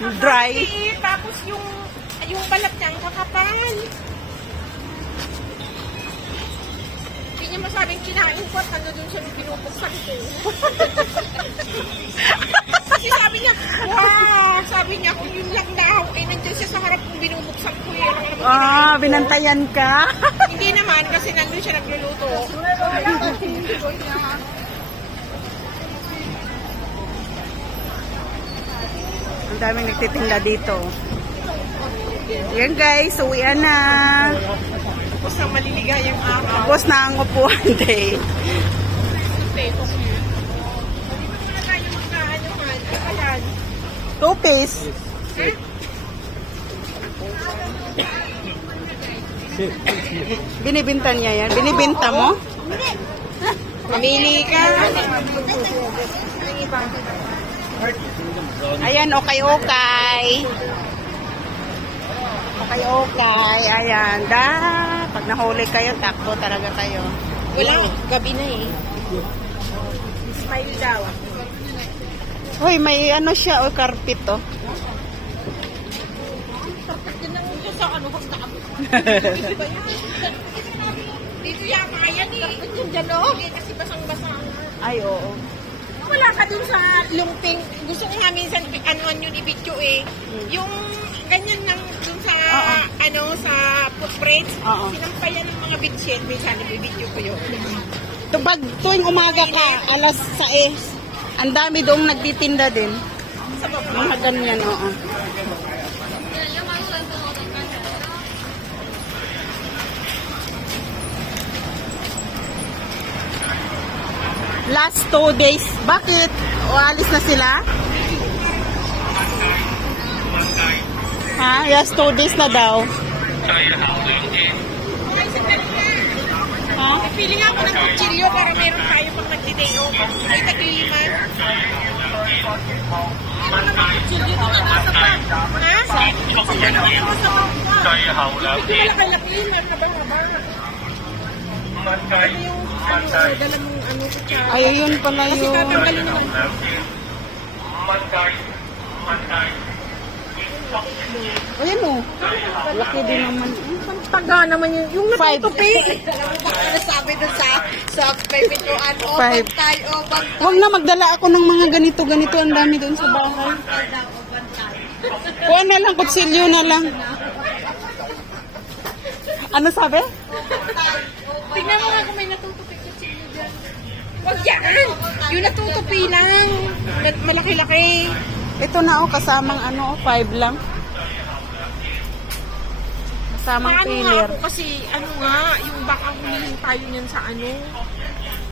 Dry. Tapos yung balat niya ang kakapal. Hindi niya masabing kinain ko at ano dun siya binubuksan ko. Kasi sabi niya, wow! Sabi niya, kung yun lang daw, eh nandiyan siya sa harap kung binubuksan ko eh. Binantayan ka? Hindi naman, kasi nandun siya nagluluto. Ang daming nagtitinda dito. Yan guys, uwian na. Tapos na maliligayang araw. Tapos na ang upuan day. Two-piece. Binibinta niya yan? Binibinta mo? Mamili ka. Ayan, okay. Okay. Ayan. Pag nahuli kayo, takbo talaga kayo. Wala, gabi na eh. Smile daw. Hoy, may ano siya, carpet oh. Yan ang uso sa ano, huwag na ako. Dito yata yan eh. Carpet yung dyan oh. Kasi basang-basa. Ay, oo. Wala ka dun sa lumping. Gusto ko nga minsan ano yun i-video eh. Yung ganyan lang dun sa sa footprints. Sinampayan ng mga bedsheet. Minsan i-video ko yun. Pag tuwing umaga ka, alas 6, ang dami doong nagtitinda din. Mga ganyan, oo. Last 2 days. Bakit? O alis na sila? Ha? Last 2 days na daw. Ha? Pili nga ako ng kutsilyo para meron tayo pag nagdi-day off. Ay, tag-iman. Meron naman kutsilyo na nasa bag. Ha? Kutsilyo na nasa bag. Hindi ko nakalaki. Meron na ba yung bag? Ano yung dala mong ano sa... Ay, yun pala yun. Kasi tatanggalin naman. Ayan o. Laki din naman. Taga naman yung natutupi. Nasabi doon sa pepituan. O, bantay, o, bantay. Huwag na, magdala ako ng mga ganito. Ang dami doon sa bahay. Kuha na lang, kutsilyo na lang. Ano sabi? Tingnan mo nga kung may natutupi kutsilyo dyan. Huwag yan! Yung natutupi lang. Malaki-laki. Ito na kasamang 5 lang. Kasamang Paano nga pillar. ako kasi, yung baka hulihin tayo niyan sa